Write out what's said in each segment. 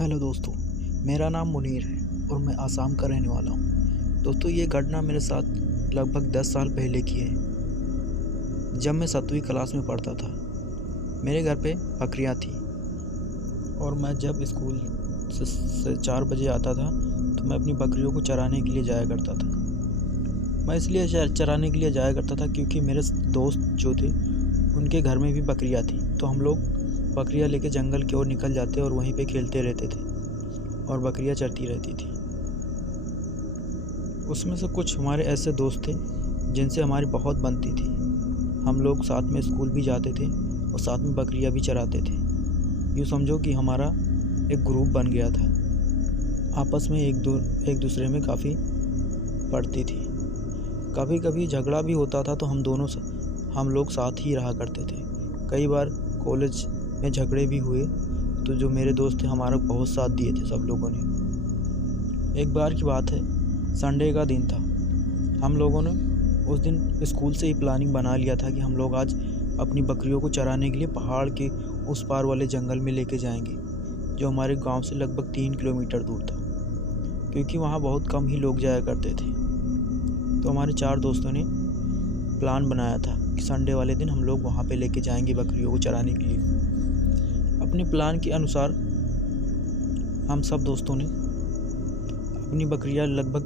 Hello दोस्तों, मेरा नाम मुनीर है और मैं आसाम का रहने वाला हूँ। दोस्तों, ये घटना मेरे साथ लगभग 10 साल पहले की है, जब मैं 7वीं क्लास में पढ़ता था। मेरे घर पे बकरियाँ थी और मैं जब स्कूल से 4 बजे आता था तो मैं अपनी बकरियों को चराने के लिए जाया करता था। मैं इसलिए चराने के लिए जाया करता था क्योंकि मेरे दोस्त जो थे उनके घर में भी बकरियाँ थी, तो हम लोग बकरियाँ लेके जंगल की ओर निकल जाते और वहीं पे खेलते रहते थे और बकरियाँ चरती रहती थी। उसमें से कुछ हमारे ऐसे दोस्त थे जिनसे हमारी बहुत बनती थी। हम लोग साथ में स्कूल भी जाते थे और साथ में बकरियाँ भी चराते थे। यूँ समझो कि हमारा एक ग्रुप बन गया था। आपस में एक दूसरे में काफ़ी पड़ती थी। कभी कभी झगड़ा भी होता था तो हम लोग साथ ही रहा करते थे। कई बार कॉलेज में झगड़े भी हुए तो जो मेरे दोस्त थे हमारा बहुत साथ दिए थे सब लोगों ने। एक बार की बात है, संडे का दिन था। हम लोगों ने उस दिन स्कूल से ही प्लानिंग बना लिया था कि हम लोग आज अपनी बकरियों को चराने के लिए पहाड़ के उस पार वाले जंगल में लेके जाएंगे, जो हमारे गांव से लगभग 3 किलोमीटर दूर था, क्योंकि वहां बहुत कम ही लोग जाया करते थे। तो हमारे 4 दोस्तों ने प्लान बनाया था कि संडे वाले दिन हम लोग वहाँ पे लेके जाएंगे बकरियों को चराने के लिए। अपने प्लान के अनुसार हम सब दोस्तों ने अपनी बकरियां लगभग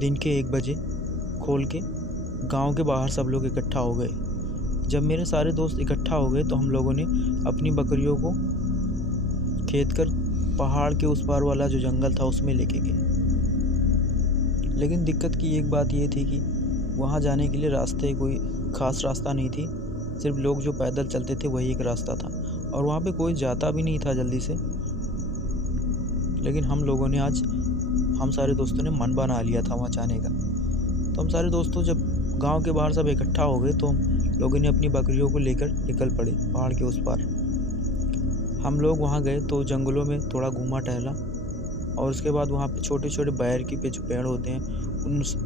दिन के 1 बजे खोल के गांव के बाहर सब लोग इकट्ठा हो गए। जब मेरे सारे दोस्त इकट्ठा हो गए तो हम लोगों ने अपनी बकरियों को खेद कर पहाड़ के उस पार वाला जो जंगल था उसमें लेके गए। लेकिन दिक्कत की एक बात ये थी कि वहाँ जाने के लिए रास्ते कोई ख़ास रास्ता नहीं थी, सिर्फ लोग जो पैदल चलते थे वही एक रास्ता था और वहाँ पे कोई जाता भी नहीं था जल्दी से। लेकिन हम सारे दोस्तों ने मन बना लिया था वहाँ जाने का। तो हम सारे दोस्तों जब गांव के बाहर सब इकट्ठा हो गए तो हम लोगों ने अपनी बकरियों को लेकर निकल पड़े पहाड़ के उस पार। हम लोग वहाँ गए तो जंगलों में थोड़ा घूमा टहला और उसके बाद वहाँ पे छोटे छोटे बैर के जो पेड़ होते हैं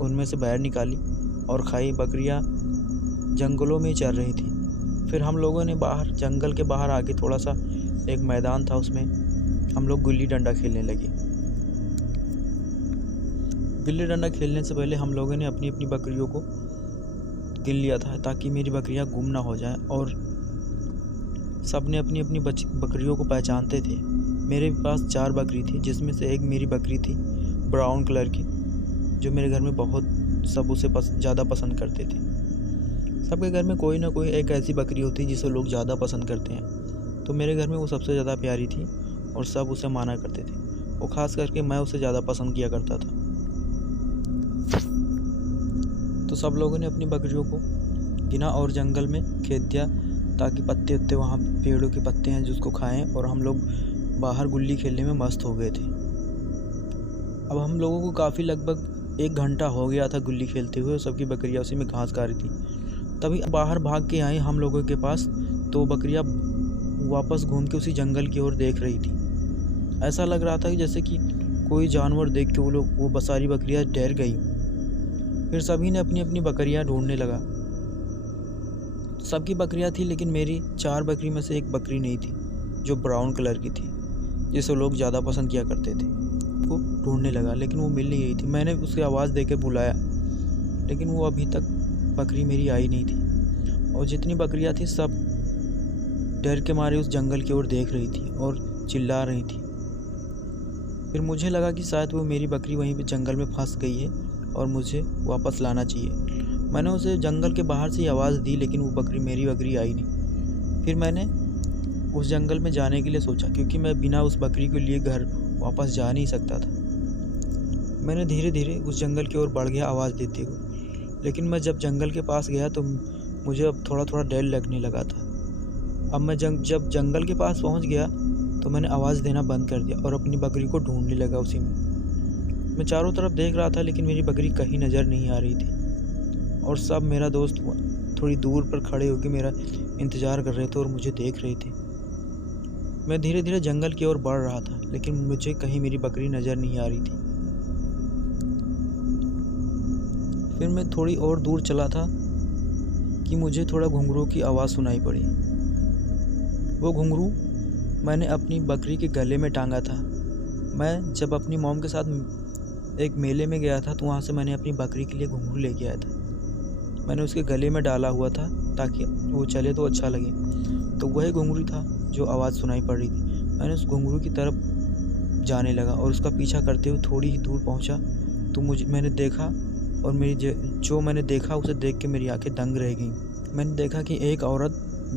उनमें से बैर निकाली और खाई। बकरियाँ जंगलों में ही चर रही थी। फिर हम लोगों ने जंगल के बाहर आके थोड़ा सा एक मैदान था, उसमें हम लोग गुल्ली डंडा खेलने लगे। गिल्ली डंडा खेलने से पहले हम लोगों ने अपनी अपनी बकरियों को गिन लिया था ताकि मेरी बकरियां गुम ना हो जाएं, और सब ने अपनी अपनी बकरियों को पहचानते थे। मेरे पास 4 बकरी थी, जिसमें से एक मेरी बकरी थी ब्राउन कलर की, जो मेरे घर में बहुत सब उसे ज़्यादा पसंद करते थे। सबके घर में कोई ना कोई एक ऐसी बकरी होती है जिसे लोग ज़्यादा पसंद करते हैं, तो मेरे घर में वो सबसे ज़्यादा प्यारी थी और सब उसे माना करते थे। वो खास करके मैं उसे ज़्यादा पसंद किया करता था। तो सब लोगों ने अपनी बकरियों को गिना और जंगल में खेत दिया ताकि पत्ते उत्ते वहाँ पेड़ों के पत्ते हैं जिसको खाएं, और हम लोग बाहर गुल्ली खेलने में मस्त हो गए थे। अब हम लोगों को काफ़ी लगभग 1 घंटा हो गया था गुल्ली खेलते हुए और सबकी बकरियाँ उसी में घास खा रही थी। तभी बाहर भाग के आई हम लोगों के पास, तो बकरियाँ वापस घूम के उसी जंगल की ओर देख रही थी। ऐसा लग रहा था कि जैसे कि कोई जानवर देख के वो सारी बकरियाँ डर गई। फिर सभी ने अपनी अपनी बकरियाँ ढूंढने लगा। सबकी बकरियाँ थी, लेकिन मेरी 4 बकरी में से एक बकरी नहीं थी जो ब्राउन कलर की थी, जिसे लोग ज़्यादा पसंद किया करते थे। वो ढूंढने लगा लेकिन वो मिल नहीं रही थी। मैंने उसकी आवाज़ देके बुलाया, लेकिन वो अभी तक बकरी मेरी आई नहीं थी। और जितनी बकरियाँ थी सब डर के मारे उस जंगल की ओर देख रही थी और चिल्ला रही थी। फिर मुझे लगा कि शायद वो मेरी बकरी वहीं पे जंगल में फंस गई है और मुझे वापस लाना चाहिए। मैंने उसे जंगल के बाहर से ही आवाज़ दी, लेकिन वो मेरी बकरी आई नहीं। फिर मैंने उस जंगल में जाने के लिए सोचा, क्योंकि मैं बिना उस बकरी को लिए घर वापस जा नहीं सकता था। मैंने धीरे धीरे उस जंगल की ओर बढ़ गया आवाज़ देते हुए, लेकिन मैं जब जंगल के पास गया तो मुझे अब थोड़ा थोड़ा डर लगने लगा था। अब मैं जब जंगल के पास पहुंच गया तो मैंने आवाज़ देना बंद कर दिया और अपनी बकरी को ढूंढने लगा उसी में। मैं चारों तरफ देख रहा था, लेकिन मेरी बकरी कहीं नज़र नहीं आ रही थी और सब मेरा दोस्त थोड़ी दूर पर खड़े होकर मेरा इंतज़ार कर रहे थे और मुझे देख रहे थे। मैं धीरे धीरे जंगल की ओर बढ़ रहा था, लेकिन मुझे कहीं मेरी बकरी नज़र नहीं आ रही थी। फिर मैं थोड़ी और दूर चला था कि मुझे थोड़ा घुंघरू की आवाज़ सुनाई पड़ी। वो घुंघरू मैंने अपनी बकरी के गले में टांगा था मैं जब अपनी मॉम के साथ एक मेले में गया था तो वहाँ से मैंने अपनी बकरी के लिए घुंघरू लेके आया था। मैंने उसके गले में डाला हुआ था ताकि वो चले तो अच्छा लगे। तो वही घुंघरू था जो आवाज़ सुनाई पड़ रही थी। मैंने उस घुंघरू की तरफ जाने लगा और उसका पीछा करते हुए थोड़ी ही दूर पहुँचा तो मैंने देखा और जो मैंने देखा उसे देख के मेरी आंखें दंग रह गईं। मैंने देखा कि एक औरत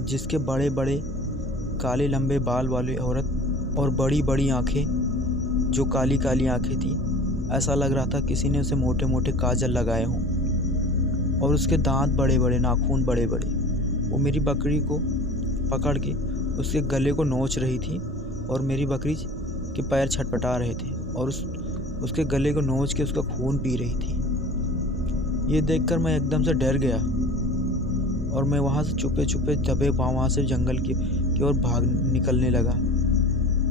जिसके बड़े बड़े काले लंबे बाल वाली औरत और बड़ी बड़ी आँखें, जो काली काली आँखें थी, ऐसा लग रहा था किसी ने उसे मोटे मोटे काजल लगाए हों। और उसके दांत बड़े बड़े, नाखून बड़े बड़े। वो मेरी बकरी को पकड़ के उसके गले को नोच रही थी और मेरी बकरी के पैर छटपटा रहे थे और उसके गले को नोच के उसका खून पी रही थी। ये देखकर मैं एकदम से डर गया और मैं वहाँ से चुपे चुपे दबे पाँव वहाँ से जंगल की ओर भाग निकलने लगा।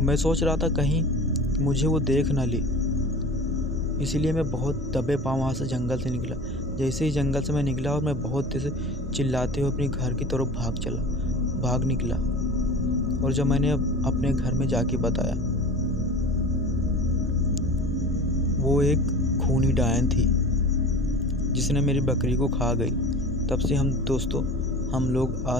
मैं सोच रहा था कहीं मुझे वो देख ना ले, इसीलिए मैं बहुत दबे पाँव वहाँ से जंगल से निकला। जैसे ही जंगल से मैं निकला और मैं बहुत तेज़ चिल्लाते हुए अपने घर की तरफ भाग निकला। और जब मैंने अपने घर में जाके बताया, वो एक खूनी डायन थी जिसने मेरी बकरी को खा गई। तब से हम लोग आज